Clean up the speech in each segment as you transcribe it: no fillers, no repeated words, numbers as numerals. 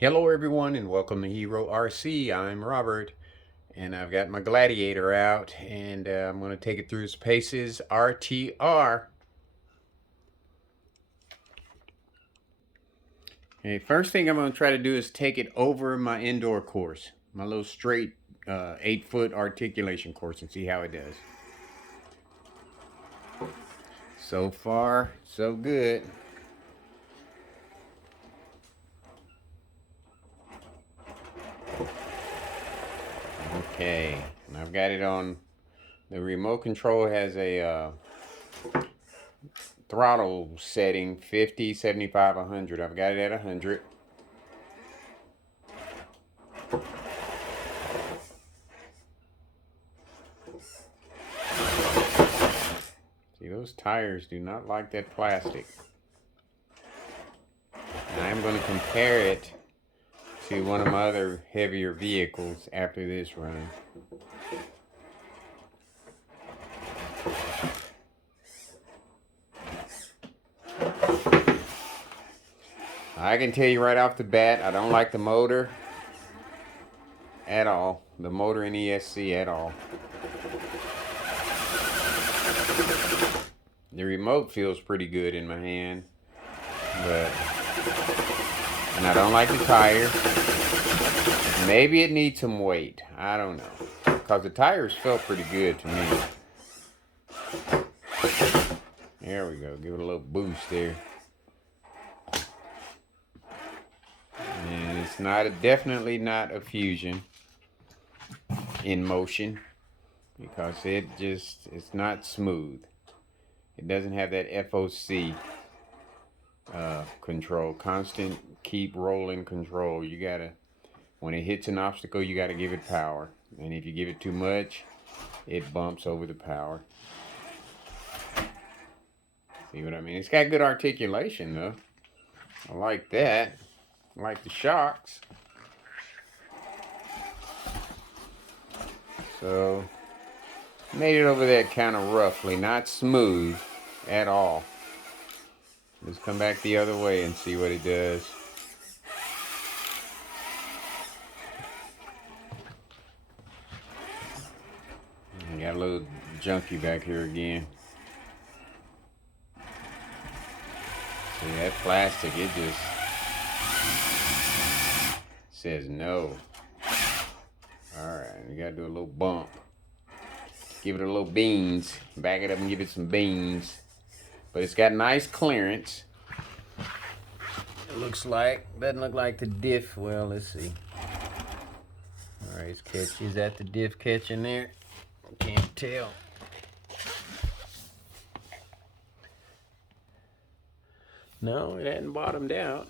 Hello everyone and welcome to Hero RC. I'm Robert and I've got my Gladiator out and I'm going to take it through its paces RTR. Okay, first thing I'm going to try to do is take it over my indoor course, my little straight 8-foot articulation course, and see how it does. So far, so good. Okay, and I've got it on, the remote control has a throttle setting 50, 75, 100. I've got it at 100. See, those tires do not like that plastic. And I'm going to compare it to one of my other heavier vehicles after this run. I can tell you right off the bat, I don't like the motor at all. The motor in ESC at all. The remote feels pretty good in my hand, and I don't like the tire. Maybe it needs some weight. I don't know, because the tires felt pretty good to me. There we go. Give it a little boost there. And it's definitely not a Fusion in motion, because it's not smooth. It doesn't have that FOC control, constant keep rolling control. You gotta, when it hits an obstacle, you gotta give it power, and if you give it too much, it bumps over the power. See what I mean? It's got good articulation though. I like that. I like the shocks. So made it over there kind of roughly, not smooth at all. Let's come back the other way and see what it does. I got a little junky back here again. See, that plastic, it just says no. Alright, we gotta do a little bump. Give it a little beans. Back it up and give it some beans. But it's got nice clearance. It looks like, doesn't look like the diff. Well, let's see. Alright, it's catchy. Is that the diff catching there? I can't tell. No, it hadn't bottomed out.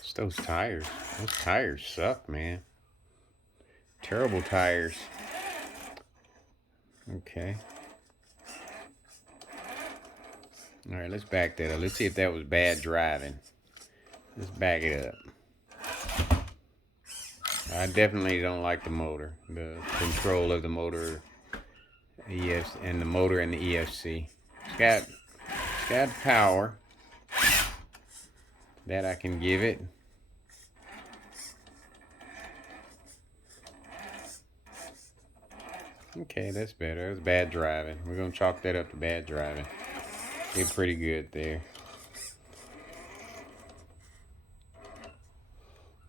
It's those tires. Those tires suck, man. Terrible tires. Okay. Alright, let's back that up. Let's see if that was bad driving. Let's back it up. I definitely don't like the motor. The control of the motor, and the motor and the ESC. It's got power that I can give it. Okay, that's better. That was bad driving. We're gonna chalk that up to bad driving. Did pretty good there.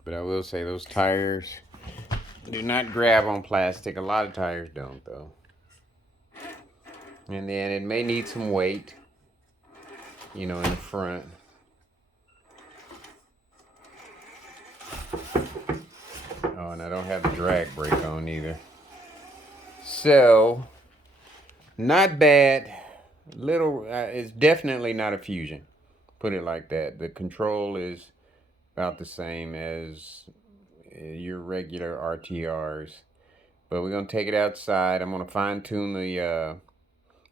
But I will say those tires do not grab on plastic. A lot of tires don't though. And then it may need some weight, you know, in the front. Oh, and I don't have the drag brake on either. So, not bad. Little, it's definitely not a Fusion. Put it like that. The control is about the same as your regular RTRs. But we're going to take it outside. I'm going to fine tune the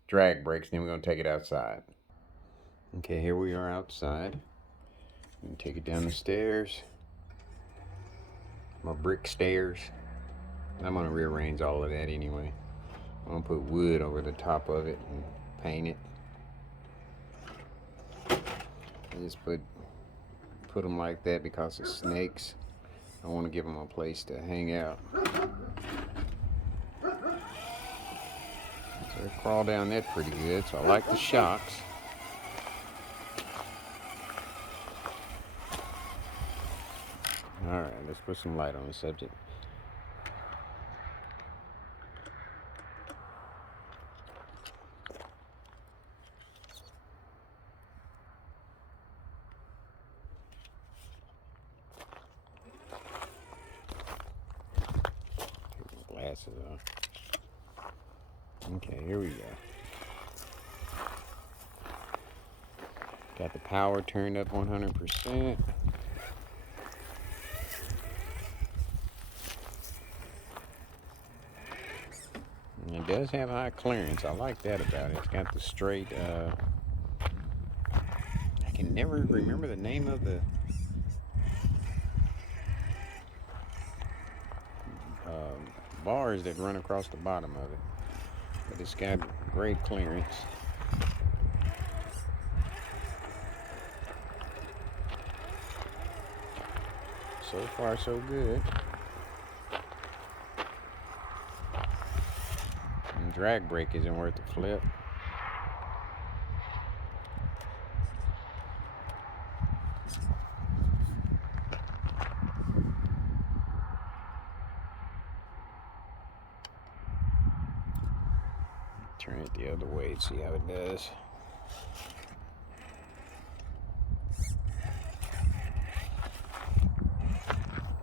drag brakes, then we're going to take it outside. Okay, here we are outside. I'm going to take it down the stairs. My brick stairs. I'm going to rearrange all of that anyway. I'm gonna put wood over the top of it and paint it. I just put them like that because of snakes. I want to give them a place to hang out. So they crawl down that pretty good. So I like the shocks. All right, let's put some light on the subject. Glasses on. Okay, here we go. Got the power turned up 100%. And it does have high clearance. I like that about it. It's got the straight, I can never remember the name of the bars that run across the bottom of it. But it's got great clearance. So far, so good. And drag brake isn't worth the flip. Turn it the other way and see how it does.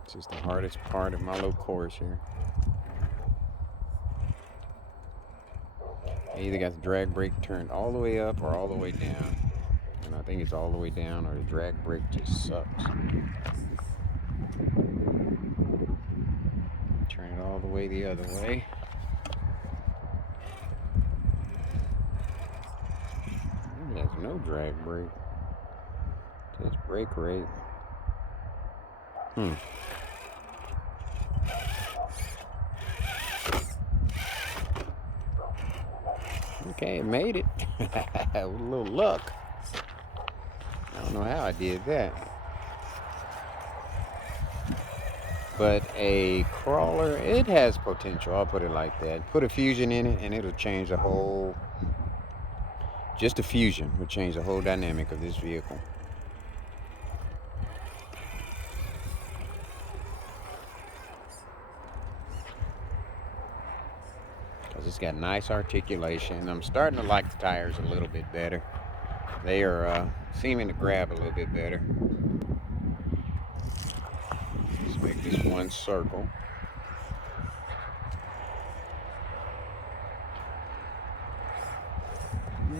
This is the hardest part of my little course here. I either got the drag brake turned all the way up or all the way down. And I think it's all the way down, or the drag brake just sucks. Turn it all the way the other way. There's no drag brake. Just brake rate. Okay, it made it. With a little luck. I don't know how I did that. But a crawler, it has potential. I'll put it like that. Put a Fusion in it and it'll change the whole... Just a Fusion will change the whole dynamic of this vehicle. Because it's got nice articulation. I'm starting to like the tires a little bit better. They are seeming to grab a little bit better. Let's make this one circle.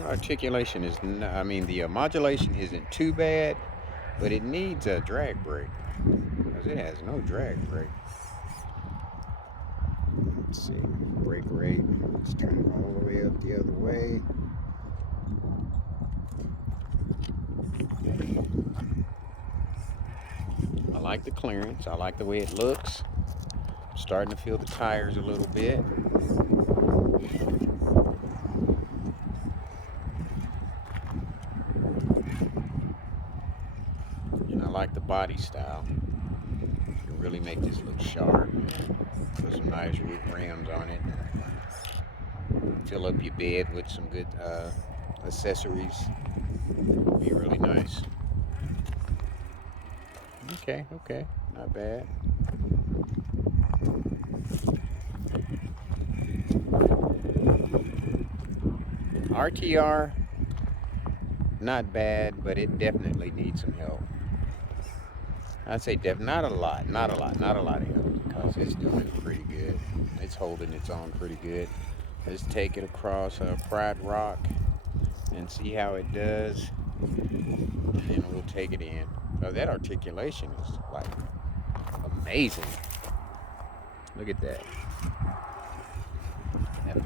Articulation is, the modulation isn't too bad, but it needs a drag brake because it has no drag brake. Let's see, brake rate. Let's turn it all the way up the other way. I like the clearance. I like the way it looks. I'm starting to feel the tires a little bit. And I like the body style. You really make this look sharp. Put some nice root rims on it. Fill up your bed with some good accessories. Be really nice. Okay, not bad. RTR, not bad, but it definitely needs some help. I'd say not a lot of help, because it's doing pretty good. It's holding its own pretty good. Let's take it across Pride Rock and see how it does, and then we'll take it in. Oh, that articulation is like amazing. Look at that.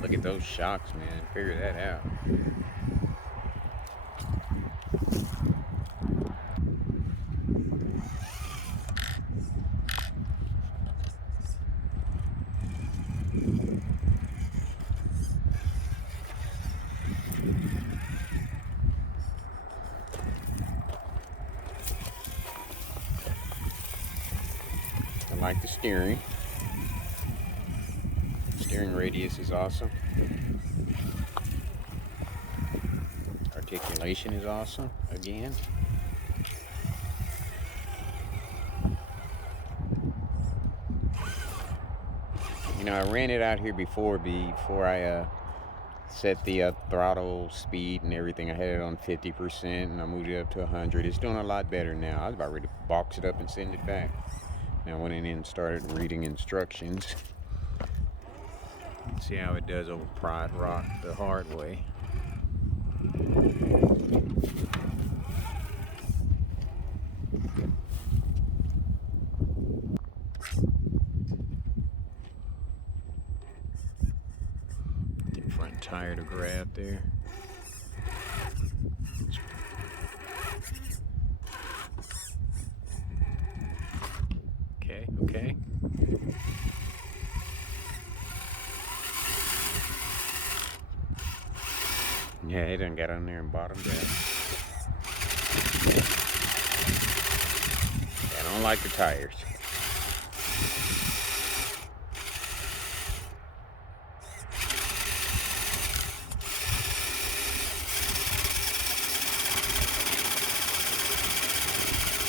Look at those shocks, man. Figure that out. like the steering. Steering radius is awesome. Articulation is awesome, again. You know, I ran it out here before I set the throttle speed and everything. I had it on 50% and I moved it up to 100. It's doing a lot better now. I was about ready to box it up and send it back. Now I went in and started reading instructions. See how it does over Pride Rock the hard way. The front tire to grab there. Okay. Yeah, it done got on there and bottomed out. I don't like the tires.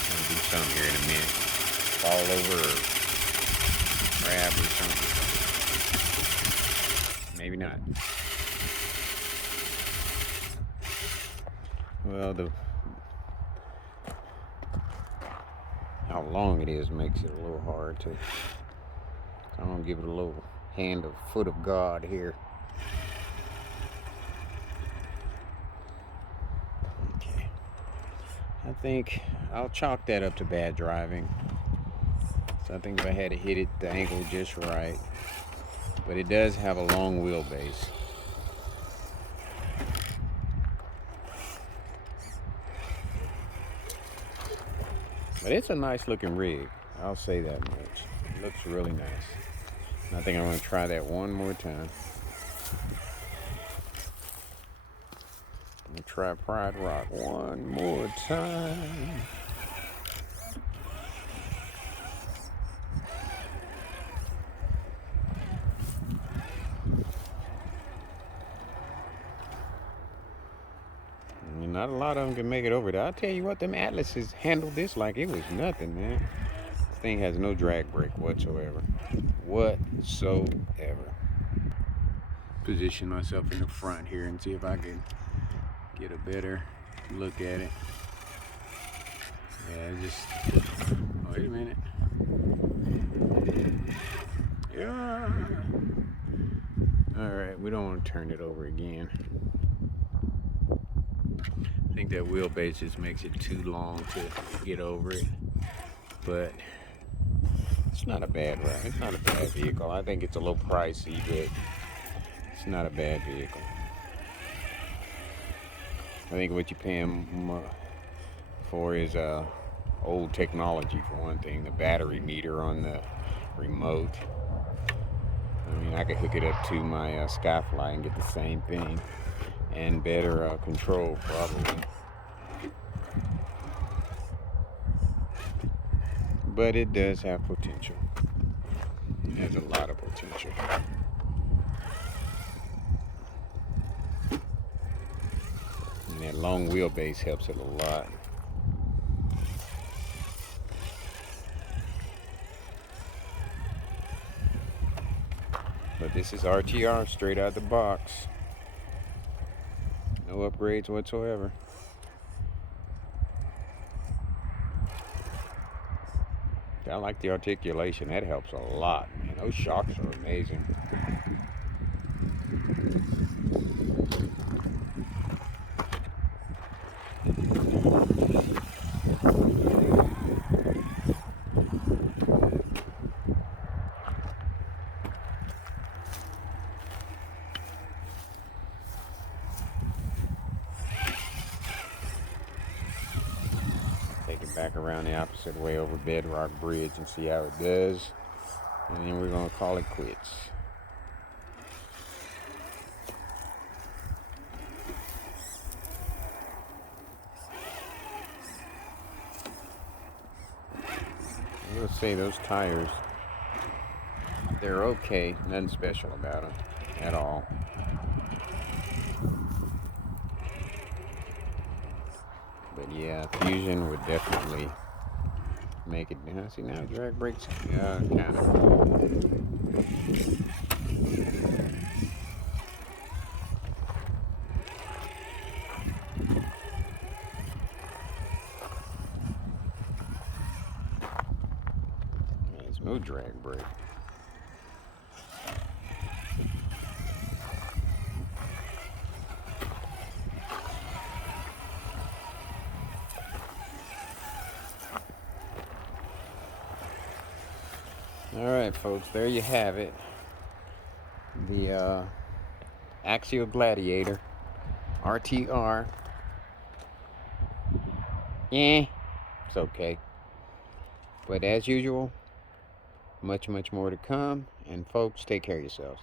I'll do something here in a minute. Fall over or grab or something. Maybe not. Well, how long it is makes it a little hard to. So I'm gonna give it a little foot of God here. Okay. I think I'll chalk that up to bad driving. So I think if I had to hit it the angle just right. But it does have a long wheelbase. But it's a nice looking rig. I'll say that much. It looks really nice. And I think I'm going to try that one more time. I'm going to try Pride Rock one more time. Not a lot of them can make it over there. I'll tell you what, them Atlases handled this like it was nothing, man. This thing has no drag brake whatsoever. Position myself in the front here and see if I can get a better look at it. Yeah, wait a minute. Yeah. All right, we don't want to turn it over again. I think that wheelbase just makes it too long to get over it, but it's not a bad ride. It's not a bad vehicle. I think it's a little pricey, but it's not a bad vehicle. I think what you're paying for is old technology for one thing. The battery meter on the remote. I mean, I could hook it up to my Skyfly and get the same thing. And better control, probably. But it does have potential. It has a lot of potential. And that long wheelbase helps it a lot. But this is RTR straight out the box. No upgrades whatsoever. I like the articulation. That helps a lot, man. Those shocks are amazing. Take it back around the opposite way over Bedrock Bridge and see how it does. And then we're going to call it quits. let's say those tires, they're okay. Nothing special about them at all. But yeah, Fusion would definitely make it. See now, drag brakes kind of. There's no drag brake. All right, folks, there you have it. The Axial Gladiator RTR. Yeah, it's okay. But as usual, much more to come. And folks, take care of yourselves.